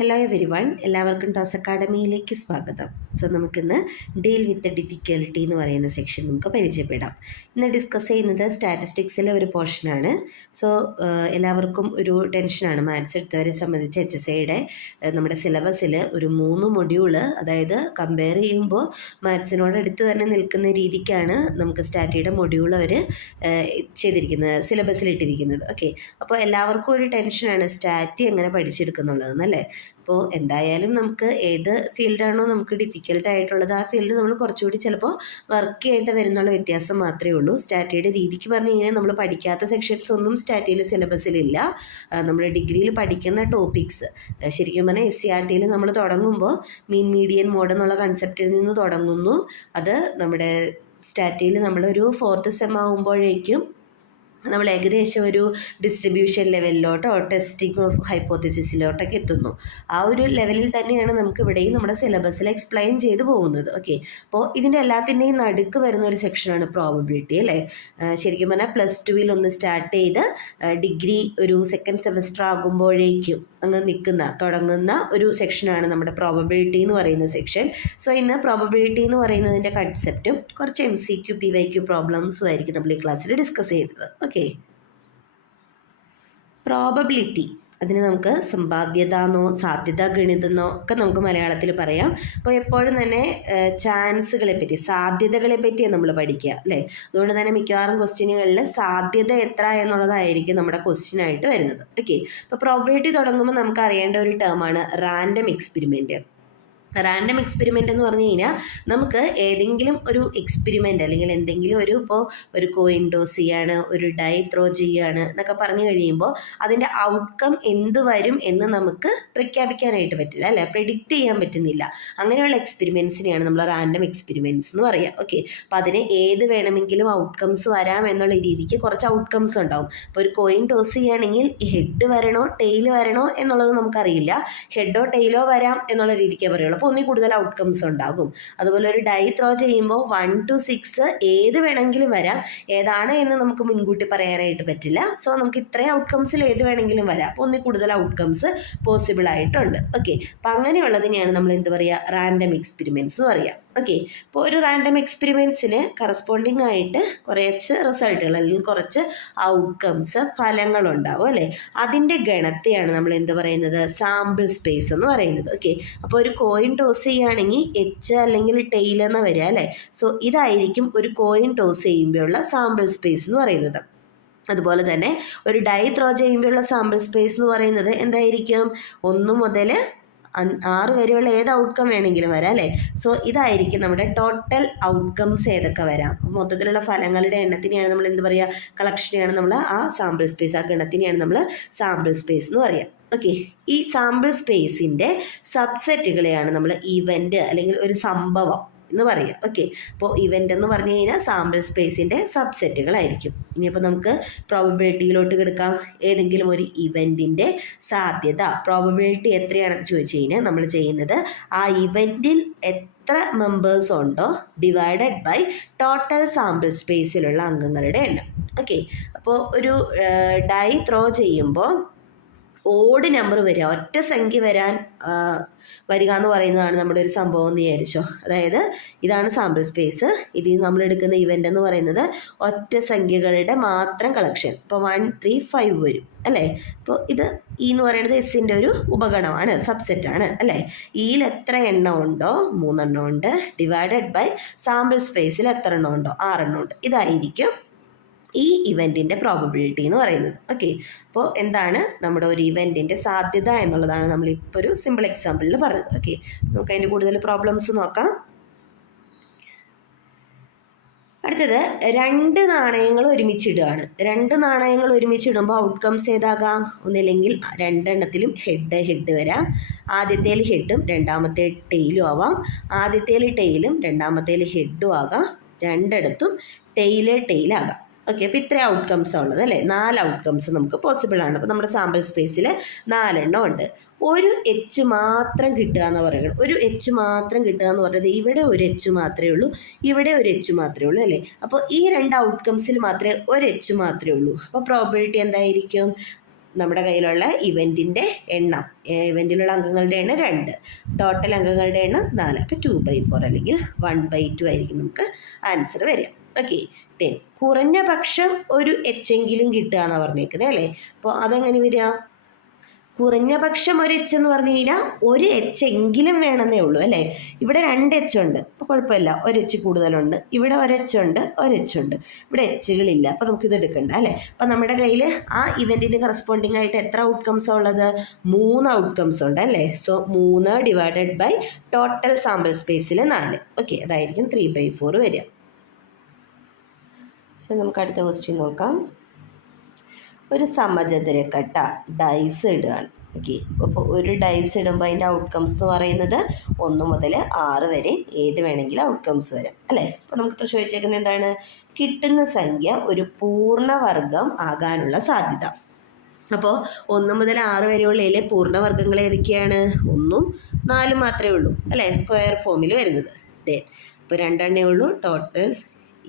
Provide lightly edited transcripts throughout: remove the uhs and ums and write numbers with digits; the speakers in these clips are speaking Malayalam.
ഹലോ എവരി വൺ, എല്ലാവർക്കും ടോസ് അക്കാഡമിയിലേക്ക് സ്വാഗതം. സോ നമുക്കിന്ന് ഡീൽ വിത്ത് ഡിഫിക്കൽട്ടി എന്ന് പറയുന്ന സെക്ഷൻ നമുക്ക് പരിചയപ്പെടാം. ഇന്ന് ഡിസ്കസ് ചെയ്യുന്നത് സ്റ്റാറ്റിസ്റ്റിക്സിലെ ഒരു പോർഷനാണ്. സോ എല്ലാവർക്കും ഒരു ടെൻഷനാണ് മാത്സ് എടുത്തവരെ സംബന്ധിച്ച് HSIയുടെ നമ്മുടെ സിലബസിൽ ഒരു 3 മൊഡ്യൂള്, അതായത് കമ്പയർ ചെയ്യുമ്പോൾ മാത്സിനോട് അടുത്ത് തന്നെ നിൽക്കുന്ന രീതിക്കാണ് നമുക്ക് സ്റ്റാറ്റിയുടെ മൊഡ്യൂൾ അവർ ചെയ്തിരിക്കുന്നത്, സിലബസിലിട്ടിരിക്കുന്നത്. ഓക്കെ, അപ്പോൾ എല്ലാവർക്കും ഒരു ടെൻഷനാണ് സ്റ്റാറ്റി എങ്ങനെ പഠിച്ചെടുക്കുന്നുള്ളതെന്നല്ലേ. അപ്പോൾ എന്തായാലും നമുക്ക് ഏത് ഫീൽഡാണോ നമുക്ക് ഡിഫിക്കൽട്ട് ആയിട്ടുള്ളത് ആ ഫീൽഡ് നമ്മൾ കുറച്ചുകൂടി ചിലപ്പോൾ വർക്ക് ചെയ്യേണ്ടി വരുന്നുള്ള വ്യത്യാസം മാത്രമേ ഉള്ളൂ. സ്റ്റാറ്റിയുടെ രീതിക്ക് പറഞ്ഞു കഴിഞ്ഞാൽ നമ്മൾ പഠിക്കാത്ത സെക്ഷൻസ് ഒന്നും സ്റ്റാറ്റിയിൽ സിലബസിലില്ല. നമ്മൾ ഡിഗ്രിയിൽ പഠിക്കുന്ന ടോപ്പിക്സ് ശരിക്കും പറഞ്ഞാൽ SCERT നമ്മൾ തുടങ്ങുമ്പോൾ മീൻ മീഡിയൻ മോഡ് എന്നുള്ള കൺസെപ്റ്റിൽ നിന്ന് തുടങ്ങുന്നു. അത് നമ്മുടെ സ്റ്റാറ്റിയിൽ നമ്മളൊരു 4th സെം ആകുമ്പോഴേക്കും നമ്മൾ ഏകദേശം ഒരു ഡിസ്ട്രിബ്യൂഷൻ ലെവലിലോട്ടോ ടെസ്റ്റിംഗ് ഓഫ് ഹൈപ്പോത്തിസിസിലോട്ടൊക്കെ എത്തുന്നു. ആ ഒരു ലെവലിൽ തന്നെയാണ് നമുക്ക് ഇവിടെയും നമ്മുടെ സിലബസിൽ എക്സ്പ്ലെയിൻ ചെയ്ത് പോകുന്നത്. ഓക്കെ, അപ്പോൾ ഇതിൻ്റെ എല്ലാത്തിൻ്റെയും നടുക്ക് വരുന്ന ഒരു സെക്ഷനാണ് പ്രോബബിലിറ്റി അല്ലേ. ശരിക്കും പറഞ്ഞാൽ +2 ഒന്ന് സ്റ്റാർട്ട് ചെയ്ത് ഡിഗ്രി ഒരു 2nd സെമസ്റ്റർ ആകുമ്പോഴേക്കും അങ്ങ് തുടങ്ങുന്ന ഒരു സെക്ഷനാണ് നമ്മുടെ പ്രോബബിലിറ്റി എന്ന് പറയുന്ന സെക്ഷൻ. സോ ഇന്ന് പ്രോബബിലിറ്റി എന്ന് പറയുന്നതിൻ്റെ കൺസെപ്റ്റും കുറച്ച് MCQ PYQ പ്രോബ്ലംസും ആയിരിക്കും നമ്മൾ ഈ ക്ലാസ്സിൽ ഡിസ്കസ് ചെയ്തത്. ഓക്കെ, പ്രോബബിലിറ്റി, അതിന് നമുക്ക് സംഭാവ്യത എന്നോ സാധ്യത ഗണിതമെന്നോ ഒക്കെ നമുക്ക് മലയാളത്തിൽ പറയാം. അപ്പോൾ എപ്പോഴും തന്നെ ചാൻസുകളെ പറ്റി, സാധ്യതകളെ പറ്റിയാണ് നമ്മൾ പഠിക്കുക അല്ലേ. അതുകൊണ്ട് തന്നെ മിക്കവാറും ക്വസ്റ്റ്യനുകളിൽ സാധ്യത എത്ര എന്നുള്ളതായിരിക്കും നമ്മുടെ ക്വസ്റ്റ്യനായിട്ട് വരുന്നത്. ഓക്കെ, അപ്പോൾ പ്രോബബിലിറ്റി തുടങ്ങുമ്പോൾ നമുക്ക് അറിയേണ്ട ഒരു ടേമാണ് റാൻഡം എക്സ്പെരിമെൻറ്റ്. റാൻഡം എക്സ്പെരിമെൻ്റ് എന്ന് പറഞ്ഞു കഴിഞ്ഞാൽ നമുക്ക് ഏതെങ്കിലും ഒരു എക്സ്പെരിമെൻ്റ് അല്ലെങ്കിൽ എന്തെങ്കിലും ഇപ്പോൾ ഒരു കോയിൻ ടോസ് ചെയ്യാണ്, ഒരു ഡൈ ത്രോ ചെയ്യുകയാണ് എന്നൊക്കെ പറഞ്ഞു കഴിയുമ്പോൾ അതിൻ്റെ ഔട്ട്കം എന്ത് വരും എന്ന് നമുക്ക് പ്രഖ്യാപിക്കാനായിട്ട് പറ്റില്ല അല്ലേ, പ്രെഡിക്റ്റ് ചെയ്യാൻ പറ്റുന്നില്ല. അങ്ങനെയുള്ള എക്സ്പെരിമെൻറ്റ്സിനെയാണ് നമ്മൾ റാൻഡം എക്സ്പെരിമെൻറ്റ്സ് എന്ന് പറയുക. ഓക്കെ, അപ്പോൾ അതിന് ഏത് വേണമെങ്കിലും ഔട്ട്കംസ് വരാം എന്നുള്ള രീതിക്ക് കുറച്ച് ഔട്ട്കംസ് ഉണ്ടാവും. ഇപ്പോൾ ഒരു കോയിൻ ടോസ് ചെയ്യുകയാണെങ്കിൽ ഹെഡ് വരണോ ടെയിൽ വരണോ എന്നുള്ളത് നമുക്കറിയില്ല. ഹെഡോ ടെയിലോ വരാം എന്നുള്ള രീതിക്കേ പറയുള്ളൂ. അപ്പോൾ ഒന്നിൽ കൂടുതൽ ഔട്ട്കംസ് ഉണ്ടാകും. അതുപോലെ ഒരു ഡൈ ത്രോ ചെയ്യുമ്പോൾ 1 to 6 ഏത് വേണമെങ്കിലും വരാം. ഏതാണ് എന്ന് നമുക്ക് മുൻകൂട്ടി പറയാനായിട്ട് പറ്റില്ല. സോ നമുക്ക് ഇത്രയും ഔട്ട്കംസിൽ ഏത് വേണമെങ്കിലും വരാം. അപ്പോൾ ഒന്നിൽ കൂടുതൽ ഔട്ട്കംസ് പോസിബിൾ ആയിട്ടുണ്ട്. ഓക്കെ, അപ്പോൾ അങ്ങനെയുള്ളതിനെയാണ് നമ്മൾ എന്ത് പറയുക, റാൻഡം എക്സ്പെരിമെൻറ്റ്സ് എന്ന് പറയുക. ഓക്കെ, അപ്പോൾ ഒരു റാൻഡം എക്സ്പെരിമെൻറ്റ്സിന് കറസ്പോണ്ടിങ് ആയിട്ട് കുറച്ച് റിസൾട്ടുകൾ അല്ലെങ്കിൽ കുറച്ച് ഔട്ട്കംസ്, ഫലങ്ങളുണ്ടാവും അല്ലേ. അതിൻ്റെ ഗണത്തെയാണ് നമ്മൾ എന്ത് പറയുന്നത്, സാമ്പിൾ സ്പേസ് എന്ന് പറയുന്നത്. ഓക്കെ, അപ്പോൾ ഒരു കോയിൻ ടോസ് ചെയ്യുകയാണെങ്കിൽ H അല്ലെങ്കിൽ ടെയിൽ എന്ന് വരിക അല്ലേ. സോ ഇതായിരിക്കും ഒരു കോയിൻ ടോസ് ചെയ്യുമ്പോഴുള്ള സാമ്പിൾ സ്പേസ് എന്ന് പറയുന്നത്. അതുപോലെ തന്നെ ഒരു ഡൈ ത്രോ ചെയ്യുമ്പോഴുള്ള സാമ്പിൾ സ്പേസ് എന്ന് പറയുന്നത് എന്തായിരിക്കും, 1 മുതൽ 6 വരെയുള്ള ഏത് ഔട്ട്കം വേണമെങ്കിലും വരാം അല്ലേ. സോ ഇതായിരിക്കും നമ്മുടെ ടോട്ടൽ ഔട്ട്കംസ് ഏതൊക്കെ വരാം. മൊത്തത്തിലുള്ള ഫലങ്ങളുടെ എണ്ണത്തിനെയാണ് നമ്മൾ എന്ത് പറയുക, കളക്ഷനെയാണ് നമ്മൾ ആ സാമ്പിൾ സ്പേസ്, ആ ഗണത്തിനെയാണ് നമ്മൾ സാമ്പിൾ സ്പേസ് എന്ന് പറയുക. ഓക്കെ, ഈ സാമ്പിൾ സ്പേസിൻ്റെ സബ്സെറ്റുകളെയാണ് നമ്മൾ ഇവൻ്റ് അല്ലെങ്കിൽ ഒരു സംഭവം എന്ന് പറയുക. ഓക്കെ, അപ്പോൾ ഇവൻ്റ് എന്ന് പറഞ്ഞു കഴിഞ്ഞാൽ സാമ്പിൾ സ്പേസിൻ്റെ സബ്സെറ്റുകളായിരിക്കും. ഇനിയിപ്പോൾ നമുക്ക് പ്രോബബിലിറ്റിയിലോട്ട് കിടക്കാം. ഏതെങ്കിലും ഒരു ഇവൻറ്റിൻ്റെ സാധ്യത പ്രോബബിലിറ്റി എത്രയാണെന്ന് ചോദിച്ചു കഴിഞ്ഞാൽ നമ്മൾ ചെയ്യുന്നത് ആ ഇവൻറ്റിൽ എത്ര മെമ്പേഴ്സ് ഉണ്ടോ ഡിവൈഡഡ് ബൈ ടോട്ടൽ സാമ്പിൾ സ്പേസിലുള്ള അംഗങ്ങളുടെ എണ്ണം. ഓക്കെ, അപ്പോൾ ഒരു ഡൈ ത്രോ ചെയ്യുമ്പോൾ ഓഡ് നമ്പർ വരിക, ഒറ്റ സംഖ്യ വരിക എന്ന് പറയുന്നതാണ് നമ്മുടെ ഒരു സംഭവം എന്ന് വിചാരിച്ചോ. അതായത് ഇതാണ് സാമ്പിൾ സ്പേസ്. ഇതിൽ നമ്മൾ എടുക്കുന്ന ഇവൻ്റ് എന്ന് പറയുന്നത് ഒറ്റ സംഖ്യകളുടെ മാത്രം കളക്ഷൻ. ഇപ്പോൾ 1 3 5 വരും അല്ലേ. അപ്പോൾ ഇത് എന്ന് പറയുന്നത് എസിൻ്റെ ഒരു ഉപഗണമാണ്, സബ്സെറ്റാണ് അല്ലേ. ഇയിൽ എത്ര എണ്ണം ഉണ്ടോ 3 എണ്ണം ഉണ്ട്, ഡിവൈഡഡ് ബൈ സാമ്പിൾ സ്പേസിൽ എത്ര എണ്ണം ഉണ്ടോ 6 എണ്ണം ഉണ്ട്. ഇതായിരിക്കും ഈ ഇവൻറ്റിൻ്റെ പ്രോബബിലിറ്റി എന്ന് പറയുന്നത്. ഓക്കെ, അപ്പോൾ എന്താണ് നമ്മുടെ ഒരു ഇവൻറ്റിൻ്റെ സാധ്യത എന്നുള്ളതാണ് നമ്മളിപ്പോൾ ഒരു സിമ്പിൾ എക്സാമ്പിളിൽ പറഞ്ഞത്. ഓക്കെ, നമുക്ക് അതിൻ്റെ കൂടുതൽ പ്രോബ്ലംസ് നോക്കാം. അടുത്തത് 2 നാണയങ്ങൾ ഒരുമിച്ചിടുകയാണ്. 2 നാണയങ്ങൾ ഒരുമിച്ചിടുമ്പോൾ ഔട്ട്കംസ് ഏതാകാം, ഒന്നില്ലെങ്കിൽ 2 എണ്ണത്തിലും ഹെഡ് വരാം. ആദ്യത്തേൽ ഹെഡും രണ്ടാമത്തെ ടെയിലും ആവാം, ആദ്യത്തേൽ ടെയിലും രണ്ടാമത്തേൽ ഹെഡും ആകാം, രണ്ടിടത്തും ടെയിലാകാം. ഓക്കെ, അപ്പോൾ ഇത്ര ഔട്ട്കംസാണ് ഉള്ളത് അല്ലേ. 4 ഔട്ട്കംസ് നമുക്ക് പോസിബിൾ ആണ്. അപ്പോൾ നമ്മുടെ സാമ്പിൾ സ്പേസിൽ 4 എണ്ണം ഉണ്ട്. ഒരു H മാത്രം കിട്ടുക എന്ന് പറയുന്നത്, ഒരു H മാത്രം കിട്ടുക എന്ന് പറയുന്നത് ഇവിടെ ഒരു H മാത്രമേ ഉള്ളൂ, ഇവിടെ ഒരു H മാത്രമേ ഉള്ളൂ അല്ലേ. അപ്പോൾ ഈ 2 ഔട്ട്കംസിൽ മാത്രമേ ഒരു H മാത്രമേ ഉള്ളൂ. അപ്പോൾ പ്രോബബിലിറ്റി എന്തായിരിക്കും, നമ്മുടെ കയ്യിലുള്ള ഇവൻറ്റിൻ്റെ എണ്ണം, ഇവൻറ്റിലുള്ള അംഗങ്ങളുടെ എണ്ണം 2, ടോട്ടൽ അംഗങ്ങളുടെ എണ്ണം 4. അപ്പോൾ 2/4 അല്ലെങ്കിൽ 1/2 ആയിരിക്കും നമുക്ക് ആൻസർ വരിക. ഓക്കെ. കുറഞ്ഞ പക്ഷം ഒരു എച്ചെങ്കിലും കിട്ടുക എന്നാണ് പറഞ്ഞേക്കുന്നത് അല്ലേ. അപ്പോൾ അതെങ്ങനെ വരിക? കുറഞ്ഞ പക്ഷം ഒരു എച്ച് എന്ന് പറഞ്ഞു കഴിഞ്ഞാൽ ഒരു എച്ച് എങ്കിലും വേണമെന്നേ ഉള്ളൂ അല്ലേ. ഇവിടെ 2 എച്ച് ഉണ്ട്, അപ്പോൾ കുഴപ്പമില്ല, ഒരു എച്ച് കൂടുതലുണ്ട്. ഇവിടെ ഒരു എച്ച് ഉണ്ട്, ഒരു എച്ച് ഉണ്ട്. ഇവിടെ എച്ചുകളില്ല, അപ്പോൾ നമുക്കിത് എടുക്കണ്ട അല്ലേ. അപ്പം നമ്മുടെ കയ്യിൽ ആ ഇവൻറ്റിന് കറസ്പോണ്ടിങ് ആയിട്ട് എത്ര ഔട്ട്കംസാണ് ഉള്ളത്? 3 ഔട്ട്കംസ് ഉണ്ട് അല്ലേ. So 3 divided by total sample സ്പേസിൽ 4. ഓക്കെ, അതായിരിക്കും 3/4 വരിക. സോ നമുക്ക് അടുത്ത ക്വസ്റ്റ്യൻ നോക്കാം. ഒരു സമചതുരക്കട്ട ഡൈസ് ഇടുകയാണ്. ഓക്കെ, അപ്പോൾ ഒരു ഡൈസ് ഇടുമ്പോൾ അതിൻ്റെ ഔട്ട്കംസ് എന്ന് പറയുന്നത് 1 മുതൽ 6 വരെ ഏത് വേണമെങ്കിലും ഔട്ട്കംസ് വരാം അല്ലേ. അപ്പോൾ നമുക്ക് ചോദിച്ചേക്കുന്നത് എന്താണ്? കിട്ടുന്ന സംഖ്യ ഒരു പൂർണ്ണവർഗം ആകാനുള്ള സാധ്യത. അപ്പോൾ 1 മുതൽ 6 വരെയുള്ളതിലെ പൂർണ്ണവർഗ്ഗങ്ങൾ ഏതൊക്കെയാണ്? 1ഉം 4 മാത്രമേ ഉള്ളൂ അല്ലേ, സ്ക്വയർ ഫോമിൽ വരുന്നത്. അപ്പോൾ 2 എണ്ണേ ഉള്ളൂ. ടോട്ടൽ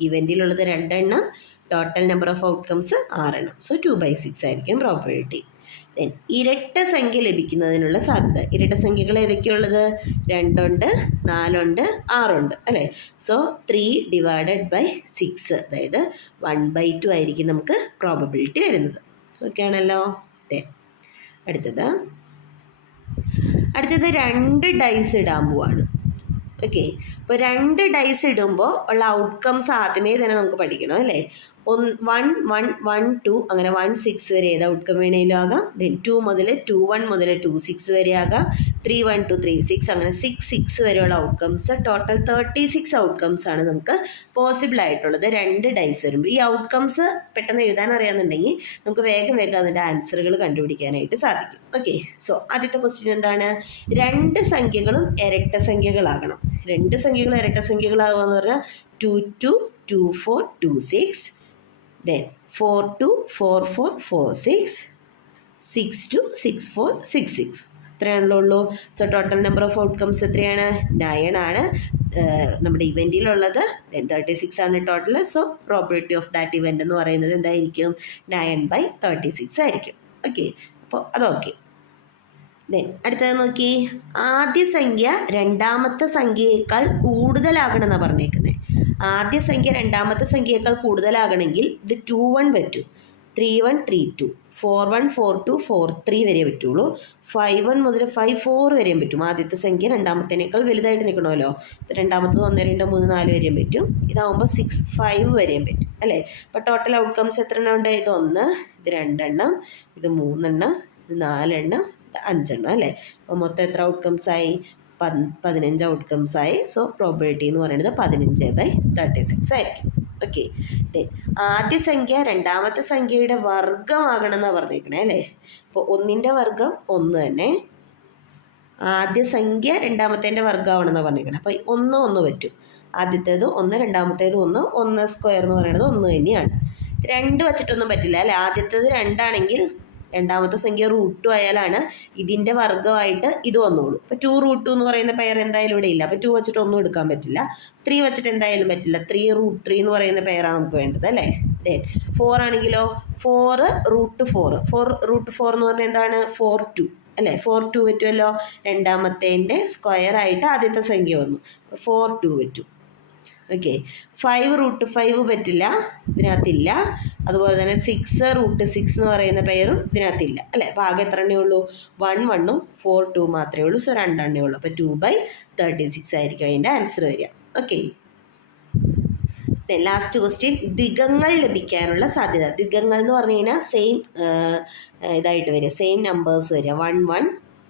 ഇവൻറ്റിലുള്ളത് 2 എണ്ണം, ടോട്ടൽ നമ്പർ ഓഫ് ഔട്ട്കംസ് 6 എണ്ണം. സോ 2/6 ആയിരിക്കും പ്രോബബിലിറ്റി. ഇരട്ട സംഖ്യ ലഭിക്കുന്നതിനുള്ള സാധ്യത. ഇരട്ട സംഖ്യകൾ ഏതൊക്കെയുള്ളത്? 2 ഉണ്ട്, 4 ഉണ്ട്, 6 ഉണ്ട് അല്ലേ. സോ 3 ഡിവൈഡഡ് ബൈ 6, അതായത് 1/2 ആയിരിക്കും നമുക്ക് പ്രോബബിലിറ്റി വരുന്നത്. ഓക്കെ ആണല്ലോ. അടുത്തത് 2 ഡൈസ് ഇടാൻ പോവാണ്. ഓക്കെ, അപ്പോൾ 2 ഡൈസ് ഇടുമ്പോൾ ഉള്ള ഔട്ട്കംസ് ആദ്യമേ തന്നെ നമുക്ക് പഠിക്കണം അല്ലേ. 1 1 1 2 അങ്ങനെ 1 6 വരെ ഏത് ഔട്ട്കം വേണമെങ്കിലും ആകാം. 2 മുതൽ 2 1 മുതൽ 2 6 വരെ ആകാം. 3 1 2 3 6 അങ്ങനെ 6 6 വരെയുള്ള ഔട്ട്കംസ്, ടോട്ടൽ 36 ഔട്ട്കംസ് ആണ് നമുക്ക് പോസിബിൾ ആയിട്ടുള്ളത് 2 ഡൈസ് വരുമ്പോൾ. ഈ ഔട്ട്കംസ് പെട്ടെന്ന് എഴുതാൻ അറിയാമെന്നുണ്ടെങ്കിൽ നമുക്ക് വേഗം അതിൻ്റെ ആൻസറുകൾ കണ്ടുപിടിക്കാനായിട്ട് സാധിക്കും. ഓക്കെ, സോ ആദ്യത്തെ ക്വസ്റ്റ്യൻ എന്താണ്? 2 സംഖ്യകളും ഇരട്ട സംഖ്യകളാകണം. 2 സംഖ്യകളും ഇരട്ട സംഖ്യകളാകുക എന്ന് പറഞ്ഞാൽ 2 2 2 4 2 6, 4 2 4 4 4 6, 6 2 6 4 6 6. ഇത്രയാണല്ലോ ഉള്ളൂ. So total number of outcomes എത്രയാണ്? 9 ആണ് നമ്മുടെ ഇവൻറ്റിലുള്ളത്. 36 ആണ് total. So probability of that event എന്ന് പറയുന്നത് എന്തായിരിക്കും? 9/36 ആയിരിക്കും. ഓക്കെ, അപ്പോൾ അതൊക്കെ. അടുത്തത് നോക്കി. ആദ്യ സംഖ്യ രണ്ടാമത്തെ സംഖ്യയേക്കാൾ കൂടുതലാകണം എന്നാണ് പറഞ്ഞേക്കുന്നത്. ആദ്യ സംഖ്യ രണ്ടാമത്തെ സംഖ്യയേക്കാൾ കൂടുതലാകണമെങ്കിൽ ഇത് 2 1 പറ്റും, 3 1 3 2, 4 1 4 2 4 3 വരെ പറ്റുള്ളൂ. 5 1 മുതൽ 5 4 വരെയും പറ്റും. ആദ്യത്തെ സംഖ്യ രണ്ടാമത്തേനേക്കാൾ വലുതായിട്ട് നിൽക്കണമല്ലോ. രണ്ടാമത്തത് 1 2 3 4 വരെയും പറ്റും. ഇതാവുമ്പോൾ 6 5 വരെയും പറ്റും അല്ലേ. അപ്പോൾ ടോട്ടൽ ഔട്ട്കംസ് എത്ര എണ്ണം ഉണ്ട്? ഇത് 1, ഇത് 2 എണ്ണം, ഇത് 3 എണ്ണം, ഇത് 4 എണ്ണം, 5 എണ്ണം അല്ലേ. അപ്പോൾ മൊത്തം എത്ര ഔട്ട്കംസായി? 15 ഔട്ട്കംസായി. സോ പ്രോബിലിറ്റി എന്ന് പറയുന്നത് 15/36 ആയിരിക്കും. ഓക്കെ, ആദ്യ സംഖ്യ രണ്ടാമത്തെ സംഖ്യയുടെ വർഗ്ഗമാകണം എന്നാണ് പറഞ്ഞേക്കണേ അല്ലേ. അപ്പോൾ 1ൻ്റെ വർഗ്ഗം 1 തന്നെ, ആദ്യ സംഖ്യ രണ്ടാമത്തേൻ്റെ വർഗ്ഗമാണെന്നാണ് പറഞ്ഞേക്കണേ. അപ്പോൾ 1 1 പറ്റും. ആദ്യത്തേത് 1, രണ്ടാമത്തേത് 1, 1 സ്ക്വയർ എന്ന് പറയുന്നത് 1 തന്നെയാണ്. 2 വച്ചിട്ടൊന്നും പറ്റില്ല അല്ലേ. ആദ്യത്തേത് 2 ആണെങ്കിൽ രണ്ടാമത്തെ സംഖ്യ √2 ആയാലാണ് ഇതിൻ്റെ വർഗ്ഗമായിട്ട് ഇത് വന്നോളൂ. അപ്പോൾ 2 √2 എന്ന് പറയുന്ന പെയർ എന്തായാലും ഇവിടെ ഇല്ല. അപ്പോൾ 2 വെച്ചിട്ട് ഒന്നും എടുക്കാൻ പറ്റില്ല. 3 വെച്ചിട്ട് എന്തായാലും പറ്റില്ല. 3 √3 എന്ന് പറയുന്ന പെയറാണ് നമുക്ക് വേണ്ടത് അല്ലേ. 4 ആണെങ്കിലോ 4 √4. 4 √4 എന്ന് പറഞ്ഞാൽ എന്താണ്? 4 2 അല്ലേ. 4 2 പറ്റുമല്ലോ. രണ്ടാമത്തേൻ്റെ സ്ക്വയർ ആയിട്ട് ആദ്യത്തെ സംഖ്യ വന്നു. 4 2 പറ്റും. ഓക്കെ, 5 √5 പറ്റില്ല, ഇതിനകത്തില്ല. അതുപോലെ തന്നെ 6 √6 എന്ന് പറയുന്ന പെയറും ഇതിനകത്തില്ല അല്ലേ. അപ്പോൾ ആകെ എത്ര എണ്ണേ ഉള്ളൂ? 1 1ഉം 4 2 മാത്രമേ ഉള്ളൂ. സോ 2 എണ്ണേ ഉള്ളൂ. അപ്പോൾ 2/36 ആയിരിക്കും അതിൻ്റെ ആൻസർ വരിക. Okay, last question. ദ്വിഗങ്ങൾ ലഭിക്കാനുള്ള സാധ്യത. ദ്വിഗങ്ങൾ എന്ന് പറഞ്ഞു കഴിഞ്ഞാൽ സെയിം ഇതായിട്ട് വരിക, സെയിം നമ്പേഴ്സ് വരിക. 1 1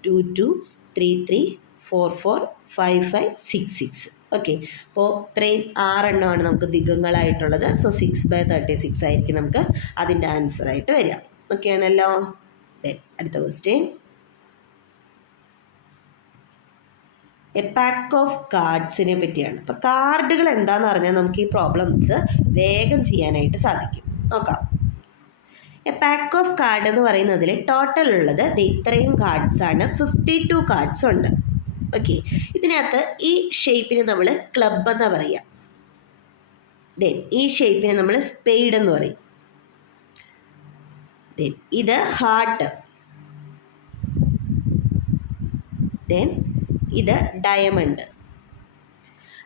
2 2 3 3 4 4 5 5 6 6. ഓക്കെ, അപ്പോൾ ഇത്രയും 6 എണ്ണമാണ് നമുക്ക് ദ്വിഗങ്ങളായിട്ടുള്ളത്. സോ 6/36 ആയിരിക്കും നമുക്ക് അതിൻ്റെ ആൻസറായിട്ട് വരിക. ഓക്കെ ആണല്ലോ. അടുത്ത ക്വസ്റ്റ്യൻ. എ പാക്ക് ഓഫ് കാർഡ്സിനെ പറ്റിയാണ്. അപ്പോൾ കാർഡുകൾ എന്താണെന്ന് പറഞ്ഞാൽ നമുക്ക് ഈ പ്രോബ്ലംസ് വേഗം ചെയ്യാനായിട്ട് സാധിക്കും. നോക്കാം. എ പാക്ക് ഓഫ് കാർഡ് എന്ന് പറയുന്നതിൽ ടോട്ടൽ ഉള്ളത് ഇത്രയും കാർഡ്സാണ്. 52 കാർഡ്സ് ഉണ്ട്. ഓക്കെ, ഇതിനകത്ത് ഈ ഷേപ്പിന് നമ്മൾ ക്ലബ് എന്നാണ് പറയുക. ഈ ഷേപ്പിന് നമ്മൾ സ്പെയ്ഡ് എന്ന് പറയും. ഇത് ഹാർട്ട്, ദെൻ ഇത് ഡയമണ്ട്.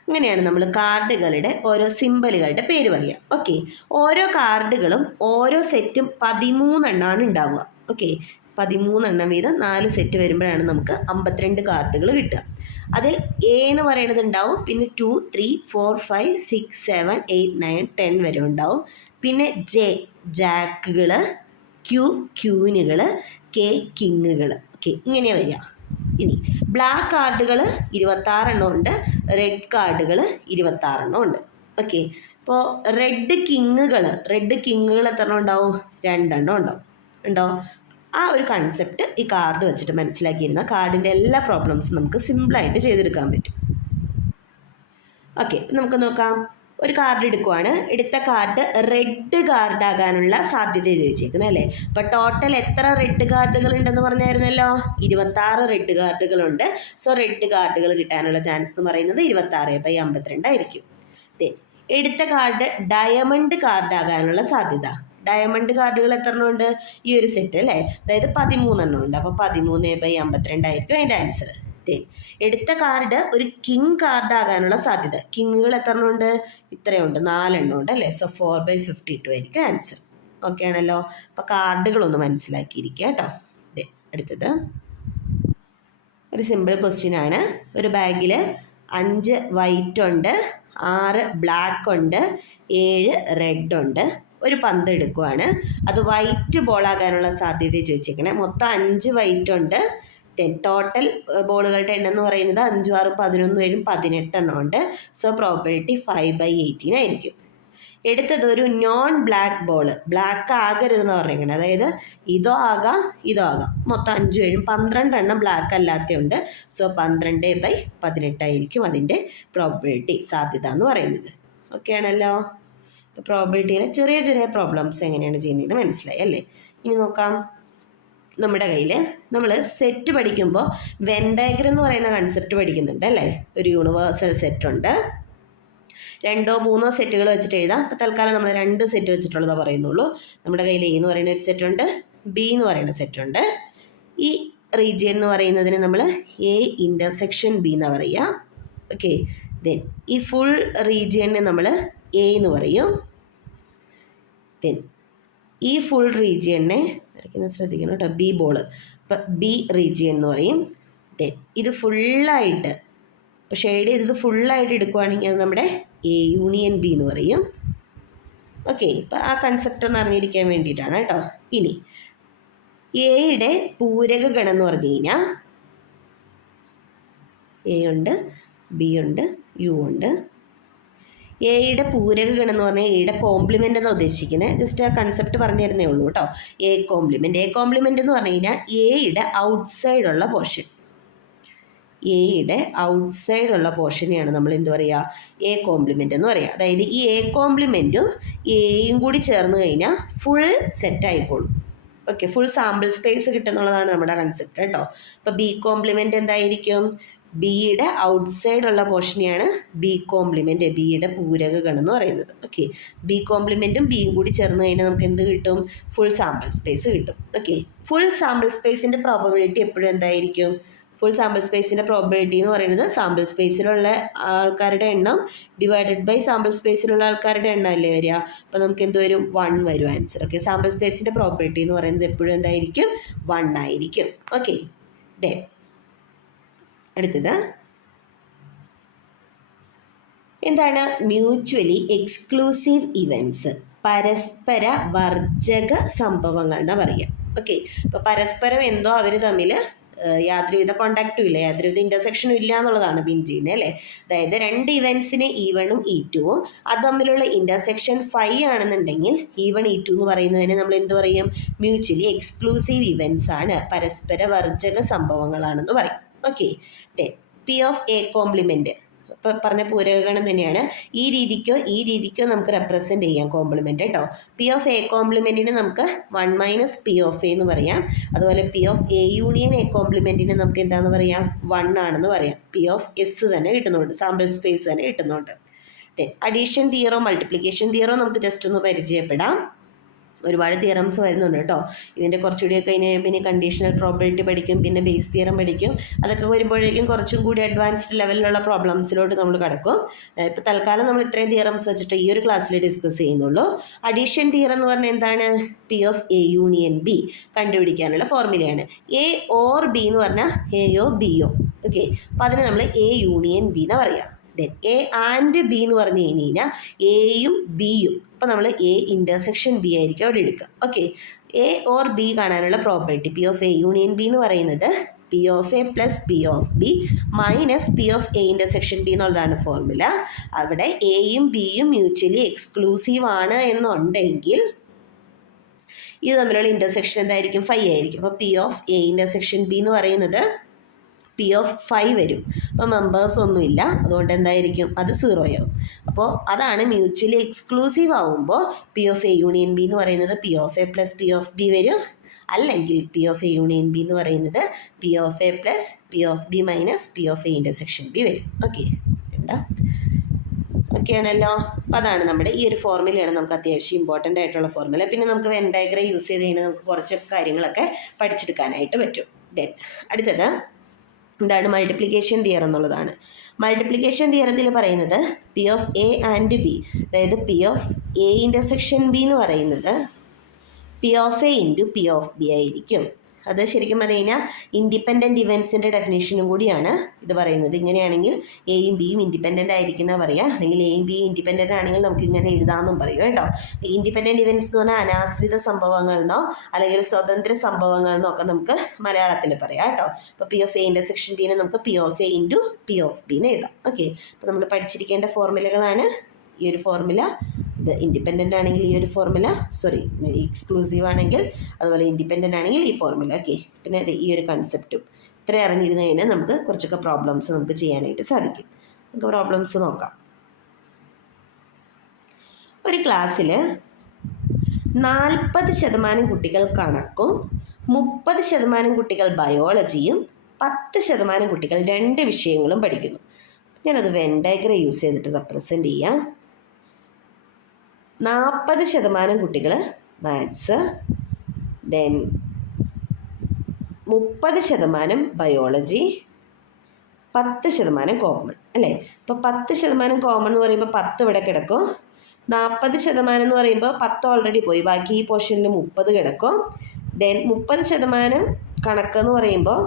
അങ്ങനെയാണ് നമ്മൾ കാർഡുകളുടെ ഓരോ സിമ്പലുകളുടെ പേര് പറയുക. ഓക്കെ, ഓരോ കാർഡുകളും ഓരോ സെറ്റും 13 എണ്ണമാണ് ഉണ്ടാവുക. ഓക്കെ, 13 എണ്ണം വീതം 4 സെറ്റ് വരുമ്പോഴാണ് നമുക്ക് 52 കാർഡുകൾ കിട്ടുക. അതിൽ എ എന്ന് പറയുന്നത് ഉണ്ടാവും, പിന്നെ 2, 3, 4, 5, 6, 7, 8, 9, 10 വരെ ഉണ്ടാവും. പിന്നെ ജെ ജാക്കുകൾ, ക്യൂ ക്യൂനുകൾ, കെ കിങ്ങുകൾ. ഓക്കെ, ഇങ്ങനെയാണ് വരിക. ഇനി ബ്ലാക്ക് കാർഡുകൾ 26 എണ്ണം ഉണ്ട്, റെഡ് കാർഡുകൾ 26 എണ്ണം ഉണ്ട്. ഓക്കെ, ഇപ്പോൾ റെഡ് കിങ്ങുകൾ എത്ര എണ്ണം ഉണ്ടാവും? 2 എണ്ണം ഉണ്ടാവും. ഉണ്ടോ? ആ ഒരു കൺസെപ്റ്റ് ഈ കാർഡ് വെച്ചിട്ട് മനസ്സിലാക്കിയിരുന്ന കാർഡിൻ്റെ എല്ലാ പ്രോബ്ലംസും നമുക്ക് സിമ്പിളായിട്ട് ചെയ്തെടുക്കാൻ പറ്റും. ഓക്കെ, നമുക്ക് നോക്കാം. ഒരു കാർഡ് എടുക്കുവാണ്. എടുത്ത കാർഡ് റെഡ് കാർഡാകാനുള്ള സാധ്യത ചോദിച്ചേക്കുന്നത് അല്ലേ. അപ്പോൾ ടോട്ടൽ എത്ര റെഡ് കാർഡുകൾ ഉണ്ടെന്ന് പറഞ്ഞായിരുന്നല്ലോ? 26 റെഡ് കാർഡുകളുണ്ട്. സോ റെഡ് കാർഡുകൾ കിട്ടാനുള്ള ചാൻസ് എന്ന് പറയുന്നത് 26/52 ആയിരിക്കും. എടുത്ത കാർഡ് ഡയമണ്ട് കാർഡാകാനുള്ള സാധ്യത. ഡയമണ്ട് കാർഡുകൾ എത്ര എണ്ണം ഉണ്ട്? ഈ ഒരു സെറ്റ് അല്ലേ, അതായത് 13 എണ്ണം ഉണ്ട്. അപ്പോൾ 13/52 ആയിരിക്കും അതിൻ്റെ ആൻസർ. എടുത്ത കാർഡ് ഒരു കിങ് കാർഡ് ആകാനുള്ള സാധ്യത. കിങ്ങുകൾ എത്ര എണ്ണം ഉണ്ട്? ഇത്രയുണ്ട്, 4 എണ്ണം ഉണ്ട് അല്ലേ. സോ 4/52 ആയിരിക്കും ആൻസർ. ഓക്കെ ആണല്ലോ. അപ്പോൾ കാർഡുകളൊന്ന് മനസ്സിലാക്കിയിരിക്കുക കേട്ടോ. അടുത്തത് ഒരു സിമ്പിൾ ക്വസ്റ്റ്യൻ ആണ്. ഒരു ബാഗിൽ 5 വൈറ്റ് ഉണ്ട്, 6 ബ്ലാക്ക് ഉണ്ട്, 7 റെഡ് ഉണ്ട്. ഒരു പന്ത് എടുക്കുവാണ്. അത് വൈറ്റ് ബോളാകാനുള്ള സാധ്യത ചോദിച്ചേക്കണേ. മൊത്തം 5 വൈറ്റ് ഉണ്ട്. ടോട്ടൽ ബോളുകളുടെ എണ്ണം എന്ന് പറയുന്നത് 5, 6, 11, 7, 18 എണ്ണം ഉണ്ട്. സോ പ്രോബിലിറ്റി 5/18 ആയിരിക്കും. എടുത്തത് ഒരു നോൺ ബ്ലാക്ക് ബോൾ, ബ്ലാക്ക് ആകരുതെന്ന് പറഞ്ഞേക്കണം. അതായത് ഇതോ ആകാം ഇതോ ആകാം. മൊത്തം 5, 7, 12 എണ്ണം ബ്ലാക്ക് അല്ലാത്തതുണ്ട്. സോ 12/18 ആയിരിക്കും അതിൻ്റെ പ്രോബിലിറ്റി, സാധ്യത എന്ന് പറയുന്നത്. ഓക്കെ ആണല്ലോ. പ്രോബിലിറ്റിയിലെ ചെറിയ ചെറിയ പ്രോബ്ലംസ് എങ്ങനെയാണ് ചെയ്യുന്നത് മനസ്സിലായി അല്ലേ. ഇനി നോക്കാം. നമ്മുടെ കയ്യിൽ നമ്മൾ സെറ്റ് പഠിക്കുമ്പോൾ വെൻ ഡയഗ്രം എന്ന് പറയുന്ന കൺസെപ്റ്റ് പഠിക്കുന്നുണ്ട് അല്ലേ. ഒരു യൂണിവേഴ്സൽ സെറ്റ് ഉണ്ട്. 2 or 3 സെറ്റുകൾ വെച്ചിട്ട് എഴുതാം. അപ്പോൾ തൽക്കാലം നമ്മൾ 2 സെറ്റ് വെച്ചിട്ടുള്ളതേ പറയുന്നുള്ളൂ. നമ്മുടെ കയ്യിൽ എ എന്ന് പറയുന്ന ഒരു സെറ്റ് ഉണ്ട്, ബി എന്ന് പറയുന്ന സെറ്റ് ഉണ്ട്. ഈ റീജിയൻ എന്ന് പറയുന്നതിന് നമ്മൾ എ ഇൻ്റർസെക്ഷൻ ബി എന്ന് പറയുക. ഓക്കെ, ദെൻ ഈ ഫുൾ റീജിയനെ നമ്മൾ എ എന്ന് പറയും. ദെൻ ഈ ഫുൾ റീജിയനെ ശ്രദ്ധിക്കണം കേട്ടോ, ബി ബോള്, അപ്പം ബി റീജിയൻ എന്ന് പറയും. ദെൻ ഇത് ഫുള്ളായിട്ട് ഇപ്പോൾ ഷെയ്ഡ് ചെയ്തത് ഫുള്ളായിട്ട് എടുക്കുവാണെങ്കിൽ അത് നമ്മുടെ എ യൂണിയൻ ബി എന്ന് പറയും. ഓക്കെ, ഇപ്പം ആ കൺസെപ്റ്റ് ഒന്ന് അറിഞ്ഞിരിക്കാൻ വേണ്ടിയിട്ടാണ് കേട്ടോ. ഇനി എയുടെ പൂരക ഗണം എന്ന് പറഞ്ഞു കഴിഞ്ഞാൽ എ ഉണ്ട്, ബി ഉണ്ട്, യു ഉണ്ട്. എയുടെ പൂരക ഗണം എന്ന് പറഞ്ഞാൽ എയുടെ കോംപ്ലിമെൻ്റ് എന്നാണ് ഉദ്ദേശിക്കുന്നത്. ജസ്റ്റ് ആ കൺസെപ്റ്റ് പറഞ്ഞു തരുന്നേ ഉള്ളൂ കേട്ടോ. എ കോംപ്ലിമെൻ്റ് എന്ന് പറഞ്ഞു കഴിഞ്ഞാൽ എയുടെ ഔട്ട്സൈഡുള്ള പോർഷൻ, എയുടെ ഔട്ട്സൈഡുള്ള പോർഷനെയാണ് നമ്മൾ എന്ത് പറയുക? എ കോംപ്ലിമെൻ്റ് എന്ന് പറയുക. അതായത് ഈ എ കോംപ്ലിമെൻറ്റും എയും കൂടി ചേർന്ന് കഴിഞ്ഞാൽ ഫുൾ സെറ്റ് ആയിക്കോളും. ഓക്കെ, ഫുൾ സാമ്പിൾ സ്പേസ് കിട്ടുന്നുള്ളതാണ് നമ്മുടെ കൺസെപ്റ്റ് കേട്ടോ. അപ്പോൾ ബി കോംപ്ലിമെൻ്റ് എന്തായിരിക്കും? ബിയുടെ ഔട്ട്സൈഡുള്ള പോർഷനെയാണ് ബി കോംപ്ലിമെൻ്റ്, ബിയുടെ പൂരക ഗണം എന്ന് പറയുന്നത്. ഓക്കെ, ബി കോംപ്ലിമെൻറ്റും ബിയും കൂടി ചേർന്ന് കഴിഞ്ഞാൽ നമുക്ക് എന്ത് കിട്ടും? ഫുൾ സാമ്പിൾ സ്പേസ് കിട്ടും. ഓക്കെ, ഫുൾ സാമ്പിൾ സ്പേസിൻ്റെ പ്രോബബിലിറ്റി എപ്പോഴും എന്തായിരിക്കും? ഫുൾ സാമ്പിൾ സ്പേസിൻ്റെ പ്രോബിലിറ്റി എന്ന് പറയുന്നത് സാമ്പിൾ സ്പേസിലുള്ള ആൾക്കാരുടെ എണ്ണം ഡിവൈഡഡ് ബൈ സാമ്പിൾ സ്പേസിലുള്ള ആൾക്കാരുടെ എണ്ണം അല്ലേ വരിക. അപ്പോൾ നമുക്ക് എന്ത് വരും? 1 വരും ആൻസർ. ഓക്കെ, സാമ്പിൾ സ്പേസിൻ്റെ പ്രോബിലിറ്റി എന്ന് പറയുന്നത് എപ്പോഴും എന്തായിരിക്കും? 1 ആയിരിക്കും. ഓക്കെ, ദേ അടുത്തത് എന്താണ്? മ്യൂച്വലി എക്സ്ക്ലൂസീവ് ഇവൻറ്റ്സ്, പരസ്പര വർജക സംഭവങ്ങൾ എന്നാ പറയുക. ഓക്കെ, ഇപ്പോൾ പരസ്പരം എന്തോ അവർ തമ്മിൽ യാതൊരുവിധ കോണ്ടാക്റ്റും ഇല്ല, യാതൊരുവിധ ഇൻ്റർസെക്ഷനും ഇല്ല എന്നുള്ളതാണ് മീൻ ചെയ്യുന്നത് അല്ലേ. അതായത് 2 ഇവൻറ്റ്സിന് E1 ഉം E2 ഉം അത് തമ്മിലുള്ള ഇൻ്റർസെക്ഷൻ 5 ആണെന്നുണ്ടെങ്കിൽ E1 E2 എന്ന് പറയുന്നതിന് നമ്മൾ എന്ത് പറയും? മ്യൂച്വലി എക്സ്ക്ലൂസീവ് ഇവൻറ്റ്സ് ആണ്, പരസ്പര വർജക സംഭവങ്ങളാണെന്ന് പറയും. Okay, P of A compliment ഇപ്പോൾ പറഞ്ഞ പൂരകഗണം തന്നെയാണ്. ഈ രീതിക്കോ നമുക്ക് റെപ്രസെൻറ്റ് ചെയ്യാം കോംപ്ലിമെൻറ്റ് കേട്ടോ. പി ഓഫ് എ കോംപ്ലിമെൻറ്റിന് നമുക്ക് 1 - പി ഓഫ് എ എന്ന് പറയാം. അതുപോലെ P of A union A കോംപ്ലിമെൻറ്റിന് നമുക്ക് എന്താണെന്ന് പറയാം? 1 ആണെന്ന് പറയാം. പി ഓഫ് എസ് തന്നെ കിട്ടുന്നുണ്ട്, സാമ്പിൾ സ്പേസ് തന്നെ കിട്ടുന്നുണ്ട്. അഡീഷൻ തിയറോ മൾട്ടിപ്ലിക്കേഷൻ തിയറോ നമുക്ക് ജസ്റ്റ് ഒന്ന് പരിചയപ്പെടാം. ഒരുപാട് തിയറംസ് വരുന്നുണ്ട് കേട്ടോ. ഇതിൻ്റെ കുറച്ചുകൂടിയൊക്കെ കഴിഞ്ഞ് കഴിയുമ്പോൾ ഇനി കണ്ടീഷണൽ പ്രോബിലിറ്റി പഠിക്കും, പിന്നെ ബേസ് തിയറം പഠിക്കും. അതൊക്കെ വരുമ്പോഴേക്കും കുറച്ചും കൂടി അഡ്വാൻസ്ഡ് ലെവലിലുള്ള പ്രോബ്ലംസിലോട്ട് നമ്മൾ കിടക്കും. ഇപ്പോൾ തൽക്കാലം നമ്മൾ ഇത്രയും തിയറംസ് വെച്ചിട്ട് ഈ ഒരു ക്ലാസ്സിൽ ഡിസ്കസ് ചെയ്യുന്നുള്ളൂ. അഡീഷൻ തിയറം എന്ന് പറഞ്ഞാൽ എന്താണ്? P of A union B കണ്ടുപിടിക്കാനുള്ള ഫോർമുലയാണ്. എ ഓർ ബി എന്ന് പറഞ്ഞാൽ എയോ ബിയോ. ഓക്കെ, അപ്പോൾ അതിന് നമ്മൾ എ യൂണിയൻ ബി എന്ന് പറയാം. ദെൻ എ ആൻഡ് ബി എന്ന് പറഞ്ഞു കഴിഞ്ഞാൽ എയും ബിയും. അപ്പോൾ നമ്മൾ എ ഇൻ്റർസെക്ഷൻ ബി ആയിരിക്കും അവിടെ എടുക്കുക. ഓക്കെ, എ ഓർ ബി കാണാനുള്ള probability P of A union B എന്ന് പറയുന്നത് P of A plus P of B minus P of A intersection B എന്നുള്ളതാണ് ഫോർമുല. അവിടെ എയും ബിയും മ്യൂച്വലി എക്സ്ക്ലൂസീവ് ആണ് എന്നുണ്ടെങ്കിൽ ഇത് തമ്മിലുള്ള ഇൻ്റർസെക്ഷൻ എന്തായിരിക്കും? 5 ആയിരിക്കും. അപ്പോൾ P of A intersection B എന്ന് പറയുന്നത് പി ഓഫ് 5 വരും. അപ്പോൾ മെമ്പേഴ്സ് ഒന്നുമില്ല, അതുകൊണ്ട് എന്തായിരിക്കും? അത് 0 ആവും. അപ്പോൾ അതാണ് മ്യൂച്വലി എക്സ്ക്ലൂസീവ് ആവുമ്പോൾ P of A union B എന്ന് പറയുന്നത് P of A plus P of B വരും. അല്ലെങ്കിൽ P of A union B എന്ന് പറയുന്നത് P of A plus P of B minus P of A intersection B വരും. ഓക്കെ, ഓക്കെ ആണല്ലോ. അപ്പോൾ അതാണ് നമ്മുടെ ഈ ഒരു ഫോർമുലയാണ് നമുക്ക് അത്യാവശ്യം ഇമ്പോർട്ടൻ്റ് ആയിട്ടുള്ള ഫോർമുല. പിന്നെ നമുക്ക് വെൻ ഡയഗ്രം യൂസ് ചെയ്ത് കഴിഞ്ഞാൽ നമുക്ക് കുറച്ച് കാര്യങ്ങളൊക്കെ പഠിച്ചെടുക്കാനായിട്ട് പറ്റും. ദെൻ അടുത്തത് എന്താണ്? മൾട്ടിപ്ലിക്കേഷൻ തിയറം എന്നുള്ളതാണ്. മൾട്ടിപ്ലിക്കേഷൻ തിയറത്തിൽ പറയുന്നത് P of A and B, അതായത് P of A intersection B എന്ന് പറയുന്നത് P of A into P of B ആയിരിക്കും. അത് ശരിക്കും പറഞ്ഞു കഴിഞ്ഞാൽ ഇൻഡിപെൻഡൻറ്റ് ഇവൻസിൻ്റെ ഡെഫിനേഷനും കൂടിയാണ് ഇത് പറയുന്നത്. ഇങ്ങനെയാണെങ്കിൽ എയും ബിയും ഇൻഡിപെൻഡൻ്റ് ആയിരിക്കുന്ന പറയുക, അല്ലെങ്കിൽ എയും ബിയും ഇൻഡിപെൻഡൻ്റ് ആണെങ്കിൽ നമുക്ക് ഇങ്ങനെ എഴുതാമെന്നും പറയും കേട്ടോ. ഇൻഡിപെൻഡൻറ്റ് ഇവൻസ് എന്ന് പറഞ്ഞാൽ അനാശ്രിത സംഭവങ്ങൾ എന്നോ അല്ലെങ്കിൽ സ്വതന്ത്ര സംഭവങ്ങൾ എന്നോ ഒക്കെ നമുക്ക് മലയാളത്തിൽ പറയാം കേട്ടോ. അപ്പോൾ പി ഓഫ് എ ഇൻ്റർസെക്ഷൻ ബിനെ നമുക്ക് P of A into P of B എന്ന് എഴുതാം. ഓക്കെ, അപ്പോൾ നമ്മൾ പഠിച്ചിരിക്കേണ്ട ഫോർമുലകളാണ് ഈ ഒരു ഫോർമുല. ഇത് ഇൻഡിപെൻഡൻ്റ് ആണെങ്കിൽ ഈ ഒരു ഫോർമുല, എക്സ്ക്ലൂസീവ് ആണെങ്കിൽ അതുപോലെ ഇൻഡിപെൻഡൻ്റ് ആണെങ്കിൽ ഈ ഫോർമുല. ഓക്കെ, പിന്നെ അത് ഈ ഒരു കൺസെപ്റ്റും ഇത്ര അറിഞ്ഞിരുന്നു കഴിഞ്ഞാൽ നമുക്ക് കുറച്ചൊക്കെ പ്രോബ്ലംസ് നമുക്ക് ചെയ്യാനായിട്ട് സാധിക്കും. നമുക്ക് പ്രോബ്ലംസ് നോക്കാം. ഒരു ക്ലാസ്സിൽ 40% കുട്ടികൾ കണക്കും 30% കുട്ടികൾ ബയോളജിയും 10% കുട്ടികൾ 2 വിഷയങ്ങളും പഠിക്കുന്നു. ഞാനത് വെൻ ഡയഗ്രം യൂസ് ചെയ്തിട്ട് റെപ്രസെൻ്റ് ചെയ്യാം. 40% കുട്ടികൾ മാത്സ്, ദെൻ 30% ബയോളജി, 10% കോമൺ അല്ലേ. ഇപ്പോൾ 10% കോമൺ എന്ന് പറയുമ്പോൾ 10 ഇവിടെ കിടക്കും. 40% എന്ന് പറയുമ്പോൾ 10 ഓൾറെഡി പോയി, ബാക്കി ഈ പോർഷനിൽ 30 കിടക്കും. ദെൻ 30% കണക്കെന്ന് പറയുമ്പോൾ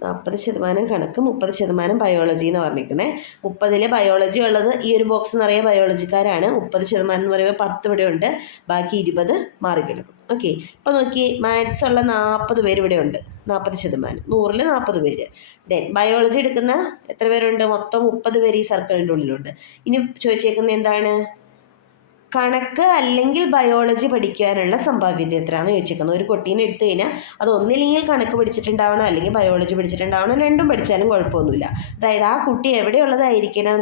40% കണക്ക്, 30% ബയോളജി എന്ന് പറഞ്ഞിരിക്കുന്നത്. 30 ബയോളജി ഉള്ളത് ഈ ഒരു ബോക്സ് നിറയെ ബയോളജിക്കാരാണ്. 30% എന്ന് പറയുമ്പോൾ 10 ഇവിടെ ഉണ്ട്, ബാക്കി 20 മാറിക്കിടക്കും. ഓക്കെ, ഇപ്പോൾ നോക്കി മാത്സ് ഉള്ള 40 പേര് ഇവിടെ ഉണ്ട്. 40%, 100-ൽ 40 പേര്. ദെൻ ബയോളജി എടുക്കുന്ന എത്ര പേരുണ്ട്? മൊത്തം 30 പേര് ഈ സർക്കിളിൻ്റെ ഉള്ളിലുണ്ട്. ഇനി ചോദിച്ചേക്കുന്നത് എന്താണ്? കണക്ക് അല്ലെങ്കിൽ ബയോളജി പഠിക്കാനുള്ള സംഭാവ്യത എത്രയാണെന്ന് ചോദിച്ചേക്കുന്നത്. ഒരു കുട്ടീനെ എടുത്തു കഴിഞ്ഞാൽ അത് ഒന്നില്ലെങ്കിൽ കണക്ക് പഠിച്ചിട്ടുണ്ടാവണം, അല്ലെങ്കിൽ ബയോളജി പഠിച്ചിട്ടുണ്ടാവണം. രണ്ടും പഠിച്ചാലും കുഴപ്പമൊന്നുമില്ല. അതായത് ആ കുട്ടി എവിടെയുള്ളതായിരിക്കണം?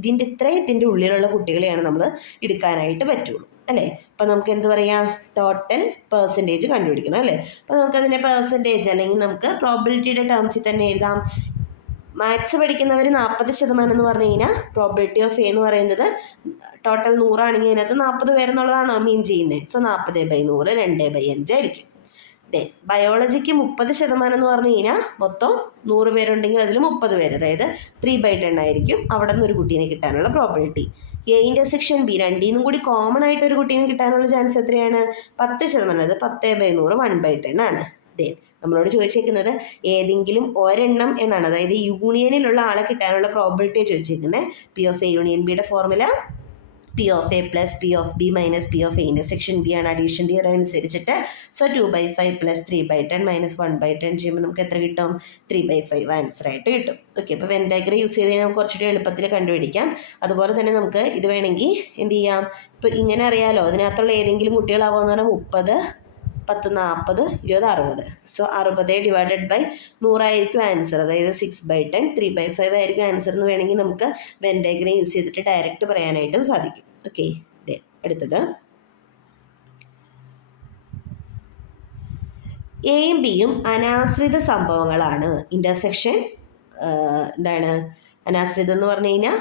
ഇതിൻ്റെ ഉള്ളിലുള്ള കുട്ടികളെയാണ് നമ്മൾ എടുക്കാനായിട്ട് പറ്റുള്ളൂ അല്ലേ. അപ്പം നമുക്ക് എന്ത് പറയാം? ടോട്ടൽ പെർസെൻറ്റേജ് കണ്ടുപിടിക്കണം അല്ലേ. അപ്പം നമുക്കതിൻ്റെ പെർസെൻറ്റേജ് അല്ലെങ്കിൽ നമുക്ക് പ്രോബിലിറ്റിയുടെ ടേംസിൽ തന്നെ എഴുതാം. മാത്സ് പഠിക്കുന്നവർ 40% എന്ന് പറഞ്ഞു കഴിഞ്ഞാൽ പ്രോബിലിറ്റി ഓഫ് എ എന്ന് പറയുന്നത് ടോട്ടൽ 100 ആണെങ്കിൽ അതിനകത്ത് 40 പേരെന്നുള്ളതാണോ മീൻ ചെയ്യുന്നത്. സോ 40/100 2/5 ആയിരിക്കും. ബയോളജിക്ക് 30% എന്ന് പറഞ്ഞു കഴിഞ്ഞാൽ മൊത്തം 100 പേരുണ്ടെങ്കിൽ അതിൽ 30 പേര്, അതായത് 3/10 ആയിരിക്കും അവിടെ നിന്ന് ഒരു കുട്ടീനെ കിട്ടാനുള്ള പ്രോബിലിറ്റി. എ ഇൻ്റർസെക്ഷൻ ബി രണ്ടിനും കൂടി കോമൺ ആയിട്ട് ഒരു കുട്ടീനെ കിട്ടാനുള്ള ചാൻസ് എത്രയാണ്? 10%. അത് 10/100 1/10 ആണ്. നമ്മളോട് ചോദിച്ചേക്കുന്നത് ഏതെങ്കിലും ഒരെണ്ണം എന്നാണ്, അതായത് യൂണിയനിലുള്ള ആളെ കിട്ടാനുള്ള പ്രോബിലിറ്റിയെ ചോദിച്ചേക്കുന്നത്. പി ഓഫ് എ യൂണിയൻ ബിയുടെ formula P of A plus P of B minus P of A intersection B ആണ് അഡീഷൻ തിയറം അനുസരിച്ചിട്ട്. സോ 2/5 പ്ലസ് 3/10 മൈനസ് 1/10 ചെയ്യുമ്പോൾ നമുക്ക് എത്ര കിട്ടും? 3/5 ആൻസർ ആയിട്ട് കിട്ടും. ഓക്കെ, അപ്പോൾ വെൻ ഡയഗ്രം യൂസ് ചെയ്ത് കഴിഞ്ഞാൽ നമുക്ക് കുറച്ചുകൂടി എളുപ്പത്തിൽ കണ്ടുപിടിക്കാം. അതുപോലെ തന്നെ നമുക്ക് ഇത് വേണമെങ്കിൽ എന്ത് ചെയ്യാം? ഇപ്പോൾ ഇങ്ങനെ അറിയാലോ, അതിനകത്തുള്ള ഏതെങ്കിലും കുട്ടികളാവുമെന്ന് പറഞ്ഞാൽ 30, 10, 40, 20, 60. സോ 60/100 ആയിരിക്കും ആൻസർ, അതായത് 6/10, 3/5 ആയിരിക്കും ആൻസർ എന്ന് വേണമെങ്കിൽ നമുക്ക് വെൻ ഡയഗ്രം യൂസ് ചെയ്തിട്ട് ഡയറക്റ്റ് പറയാനായിട്ടും സാധിക്കും. ഓക്കെ, അടുത്തത് എയും ബിയും അനാശ്രിത സംഭവങ്ങളാണ്. ഇൻ്റർസെക്ഷൻ എന്താണ്? അനാശ്രിതം എന്ന് പറഞ്ഞു കഴിഞ്ഞാൽ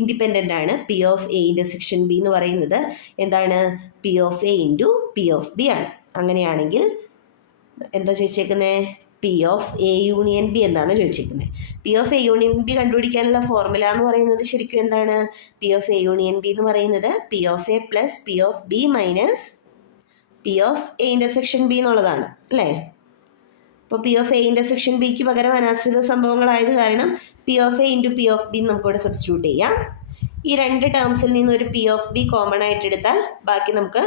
ഇൻഡിപെൻഡൻ്റ് ആണ്. P of A intersection B എന്ന് പറയുന്നത് എന്താണ്? P of A into P of B ആണ്. അങ്ങനെയാണെങ്കിൽ എന്താ ചോദിച്ചേക്കുന്നത്? P of A union B എന്നാണ് ചോദിച്ചിരിക്കുന്നത്. P of A union B കണ്ടുപിടിക്കാനുള്ള ഫോർമുല എന്ന് പറയുന്നത് ശരിക്കും എന്താണ്? P of A union B എന്ന് പറയുന്നത് P of A plus P of B minus P of A intersection B എന്നുള്ളതാണ് അല്ലേ? അപ്പോൾ പി ഓഫ് എ ഇൻ്റർസെക്ഷൻ ബിക്ക് പകരം അനാശ്രിത സംഭവങ്ങളായത് കാരണം P of A into P of B നമുക്കിവിടെ സബ്സ്റ്റിറ്റ്യൂട്ട് ചെയ്യാം. ഈ രണ്ട് ടേംസിൽ നിന്ന് ഒരു പി ഓഫ് ബി കോമൺ ആയിട്ട് എടുത്താൽ ബാക്കി നമുക്ക്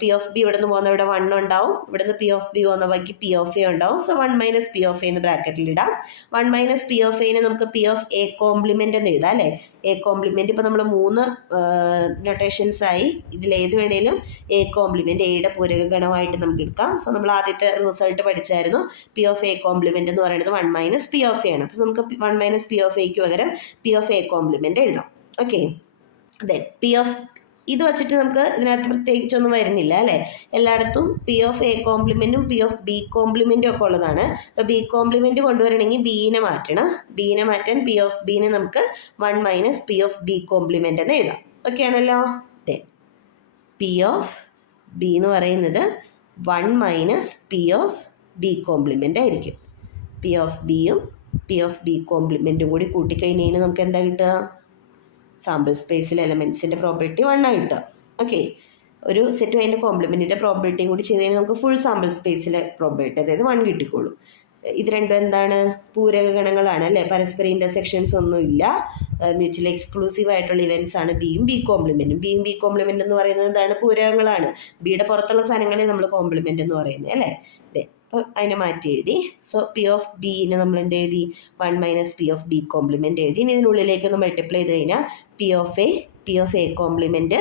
പി ഓഫ് ബി ഇവിടെ നിന്ന് പോകുന്ന ഇവിടെ 1 ഉണ്ടാവും, ഇവിടെ നിന്ന് പി ഓഫ് ബി പോകുന്ന ബാക്കി പി ഓഫ് എ ഉണ്ടാവും. So 1 minus P of A എന്ന് ബ്രാക്കറ്റിൽ ഇടാം. 1 മൈനസ് പി ഓഫ് എനെ നമുക്ക് പി ഓഫ് എ കോംപ്ലിമെൻ്റ് എന്ന് എഴുതാം അല്ലേ? എ കോംപ്ലിമെൻ്റ് ഇപ്പോൾ നമ്മൾ 3 നൊട്ടേഷൻസ് ആയി. ഇതിലേത് വേണേലും എ കോംപ്ലിമെൻ്റ് എയുടെ പൂരക ഗണമായിട്ട് നമുക്ക് എടുക്കാം. സോ നമ്മൾ ആദ്യത്തെ റിസൾട്ട് പഠിച്ചായിരുന്നു. പി ഓഫ് എ കോംപ്ലിമെൻ്റ് എന്ന് പറയുന്നത് 1 മൈനസ് പി ഓഫ് എ ആണ്. അപ്പോൾ നമുക്ക് 1 മൈനസ് പി ഓഫ് എക്ക് പകരം പി ഓഫ് എ കോംപ്ലിമെൻ്റ് എഴുതാം. ഓക്കെ, അതെ. പി ഓഫ് ഇത് വച്ചിട്ട് നമുക്ക് ഇതിനകത്ത് പ്രത്യേകിച്ചൊന്നും വരുന്നില്ല അല്ലേ? എല്ലായിടത്തും പി ഓഫ് എ കോംപ്ലിമെൻറ്റും പി ഓഫ് ബി കോംപ്ലിമെൻറ്റും ഒക്കെ ഉള്ളതാണ്. അപ്പോൾ ബി കോംപ്ലിമെൻറ്റ് കൊണ്ടുവരണമെങ്കിൽ ബീനെ മാറ്റണം. ബീനെ മാറ്റാൻ പി ഓഫ് ബീനെ നമുക്ക് 1 minus P of B complement എന്ന് എഴുതാം. ഓക്കെ ആണല്ലോ? അതെ. പി ഓഫ് ബി എന്ന് പറയുന്നത് 1 minus P of B compliment ആയിരിക്കും. പി ഓഫ് ബിയും പി ഓഫ് ബി കോംപ്ലിമെൻറ്റും കൂടി കൂട്ടിക്കഴിഞ്ഞാൽ നമുക്ക് എന്താ കിട്ടുക? സാമ്പിൾ സ്പേസിലെ എലമെൻസിൻ്റെ പ്രോബിലിറ്റി 1 ആയി കിട്ടുക. ഓക്കെ, ഒരു സെറ്റും അതിൻ്റെ കോംപ്ലിമെൻറ്റിൻ്റെ പ്രോബിലിറ്റിയും കൂടി ചെയ്ത് കഴിഞ്ഞാൽ നമുക്ക് ഫുൾ സാമ്പിൾ സ്പേസിലെ പ്രോബിലിറ്റി അതായത് 1 കിട്ടിക്കോളൂ. ഇത് രണ്ടും എന്താണ്? പൂരക ഗണങ്ങളാണ് അല്ലേ? പരസ്പര ഇൻ്റർസെക്ഷൻസ് ഒന്നുമില്ല. മ്യൂച്വലി എക്സ്ക്ലൂസീവ് ആയിട്ടുള്ള ഇവൻറ്റ്സ് ആണ് ബിയും ബി കോംപ്ലിമെൻറ്റും. ബിയും ബി കോംപ്ലിമെൻ്റ് എന്ന് പറയുന്നത് എന്താണ്? പൂരകങ്ങളാണ്. ബിയുടെ പുറത്തുള്ള സാധനങ്ങളെ നമ്മൾ കോംപ്ലിമെൻ്റ് എന്ന് പറയുന്നത് അല്ലേ? അതെ. അപ്പോൾ അതിനെ മാറ്റി എഴുതി. സോ പി ഓഫ് ബിനെ നമ്മൾ എന്ത് എഴുതി? 1 minus P of B compliment എഴുതി. ഇനി ഇതിനുള്ളിലേക്ക് ഒന്ന് മൾട്ടിപ്ലൈ ചെയ്ത് കഴിഞ്ഞാൽ P of A compliment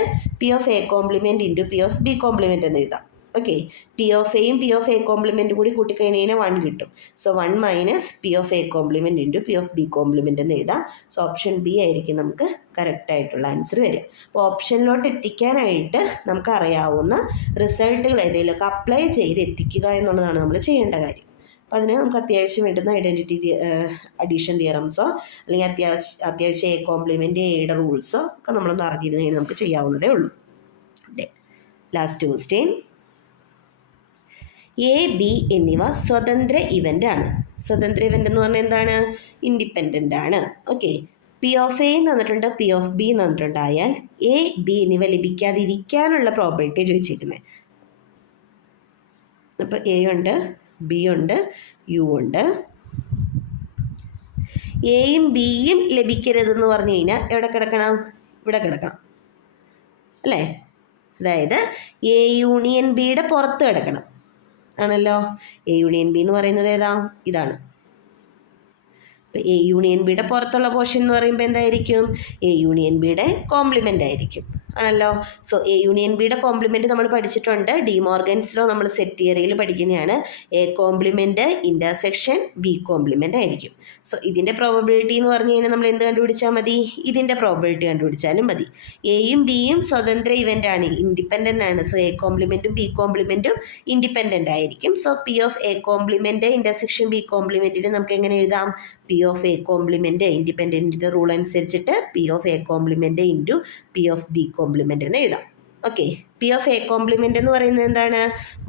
into P of B complement എന്ന് എഴുതാം. ഓക്കെ, പി ഓഫ് എയും പി ഓഫ് എ കോംപ്ലിമെൻറ്റും കൂടി കൂട്ടിക്കഴിഞ്ഞാൽ 1 കിട്ടും. So 1 minus P of A complement into P of B complement എന്ന് എഴുതാം. സോ ഓപ്ഷൻ ബി ആയിരിക്കും നമുക്ക് കറക്റ്റായിട്ടുള്ള ആൻസർ വരിക. അപ്പോൾ ഓപ്ഷനിലോട്ട് എത്തിക്കാനായിട്ട് നമുക്ക് അറിയാവുന്ന റിസൾട്ടുകൾ ഏതെങ്കിലുമൊക്കെ അപ്ലൈ ചെയ്ത് എത്തിക്കുക എന്നുള്ളതാണ് നമ്മൾ ചെയ്യേണ്ട കാര്യം. അപ്പോൾ അതിന് നമുക്ക് അത്യാവശ്യം വേണ്ടുന്ന ഐഡൻറ്റിറ്റി അഡീഷൻ തിയറംസോ അല്ലെങ്കിൽ അത്യാവശ്യം എ കോംപ്ലിമെൻ്റ് എയുടെ റൂൾസോ ഒക്കെ നമ്മളൊന്ന് അറിഞ്ഞിരുന്നു കഴിഞ്ഞാൽ നമുക്ക് ചെയ്യാവുന്നതേ ഉള്ളൂ. അതെ. Last question. എ ബി എന്നിവ സ്വതന്ത്ര ഇവൻ്റ് ആണ്. സ്വതന്ത്ര ഇവൻ്റ് എന്ന് പറഞ്ഞാൽ എന്താണ്? ഇൻഡിപെൻഡൻ്റ് ആണ്. ഓക്കെ, പി ഓഫ് എ എന്ന് തന്നിട്ടുണ്ട്, പി ഓഫ് ബി എന്ന് തന്നിട്ടുണ്ടായാൽ എ ബി എന്നിവ ലഭിക്കാതിരിക്കാനുള്ള പ്രോബിലിറ്റി ചോദിച്ചിരിക്കുന്നത്. അപ്പോൾ എ ഉണ്ട്, ബി ഉണ്ട്, യു ഉണ്ട്. എയും ബിയും ലഭിക്കരുതെന്ന് പറഞ്ഞു കഴിഞ്ഞാൽ എവിടെ കിടക്കണം? ഇവിടെ കിടക്കണം അല്ലേ? അതായത് എ യൂണിയൻ ബിയുടെ പുറത്ത് കിടക്കണം ആണല്ലോ. എ യൂണിയൻ ബി എന്ന് പറയുന്നത് ഏതാ? ഇതാണ്. അപ്പോൾ എ യൂണിയൻ ബിയുടെ പുറത്തുള്ള പോർഷൻ എന്ന് പറയുമ്പോൾ എന്തായിരിക്കും? എ യൂണിയൻ ബിയുടെ കോംപ്ലിമെൻ്റ് ആയിരിക്കും ആണല്ലോ. സോ എ യൂണിയൻ ബിയുടെ കോംപ്ലിമെൻറ്റ് നമ്മൾ പഠിച്ചിട്ടുണ്ട്. ഡി മോർഗൻസ് ലോ നമ്മൾ സെറ്റ് തിയറിയിൽ പഠിക്കുന്നതാണ്. A complement intersection B compliment ആയിരിക്കും. സോ ഇതിൻ്റെ പ്രോബബിലിറ്റി എന്ന് പറഞ്ഞു കഴിഞ്ഞാൽ നമ്മൾ എന്ത് കണ്ടുപിടിച്ചാൽ മതി? ഇതിൻ്റെ പ്രോബബിലിറ്റി കണ്ടുപിടിച്ചാലും മതി. എയും ബിയും സ്വതന്ത്ര ഇവൻ്റ് ആണ്, ഇൻഡിപെൻഡൻ്റ് ആണ്. സോ എ കോംപ്ലിമെൻറ്റും ബി കോംപ്ലിമെൻറ്റും ഇൻഡിപെൻഡൻ്റ് ആയിരിക്കും. So P of A complement intersection B കോംപ്ലിമെൻറ്റിന് നമുക്ക് എങ്ങനെ എഴുതാം? പി ഓഫ് എ കോംപ്ലിമെൻറ്റ് ഇൻഡിപെൻഡൻറ്റിൻ്റെ റൂൾ അനുസരിച്ചിട്ട് P of A complement into P of B complement എന്ന് എഴുതാം. Okay, P of A complement എന്ന് പറയുന്നത് എന്താണ്?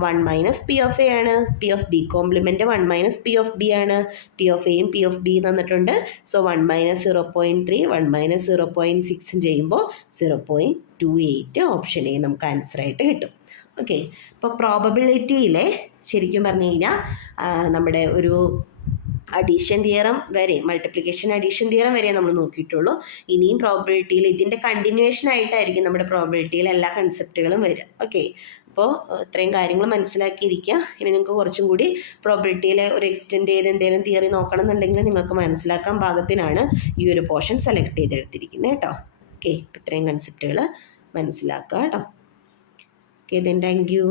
1 മൈനസ് പി ഓഫ് എ ആണ്. P of B complement 1 minus P of B ആണ്. പി ഓഫ് എയും പി ഓഫ് ബി തന്നിട്ടുണ്ട്. സോ 1 മൈനസ് 0.3 1 മൈനസ് 0.6 ചെയ്യുമ്പോൾ 0.28 ഓപ്ഷൻ എ നമുക്ക് ആൻസറായിട്ട് കിട്ടും. ഓക്കെ, അപ്പോൾ പ്രോബബിലിറ്റിയിലെ ശരിക്കും പറഞ്ഞു കഴിഞ്ഞാൽ നമ്മുടെ ഒരു അഡീഷൻ തിയറം വരെ, മൾട്ടിപ്ലിക്കേഷൻ അഡീഷൻ തിയറം വരെ നമ്മൾ നോക്കിയിട്ടുള്ളൂ. ഇനിയും പ്രോബബിലിറ്റിയിൽ ഇതിൻ്റെ കണ്ടിന്യൂഷൻ ആയിട്ടായിരിക്കും നമ്മുടെ പ്രോബബിലിറ്റിയിൽ എല്ലാ കൺസെപ്റ്റുകളും വരിക. ഓക്കെ, അപ്പോൾ ഇത്രയും കാര്യങ്ങൾ മനസ്സിലാക്കിയിരിക്കുക. ഇനി നിങ്ങൾക്ക് കുറച്ചും കൂടി പ്രോബബിലിറ്റിയിലെ ഒരു എക്സ്റ്റെൻഡ് ചെയ്ത് എന്തെങ്കിലും തിയറി നോക്കണം എന്നുണ്ടെങ്കിൽ നിങ്ങൾക്ക് മനസ്സിലാക്കാൻ പാകത്തിനാണ് ഈ ഒരു പോർഷൻ സെലക്ട് ചെയ്തെടുത്തിരിക്കുന്നത് കേട്ടോ. ഓക്കെ, ഇത്രയും കൺസെപ്റ്റുകൾ മനസ്സിലാക്കുക കേട്ടോ. Okay, then thank you.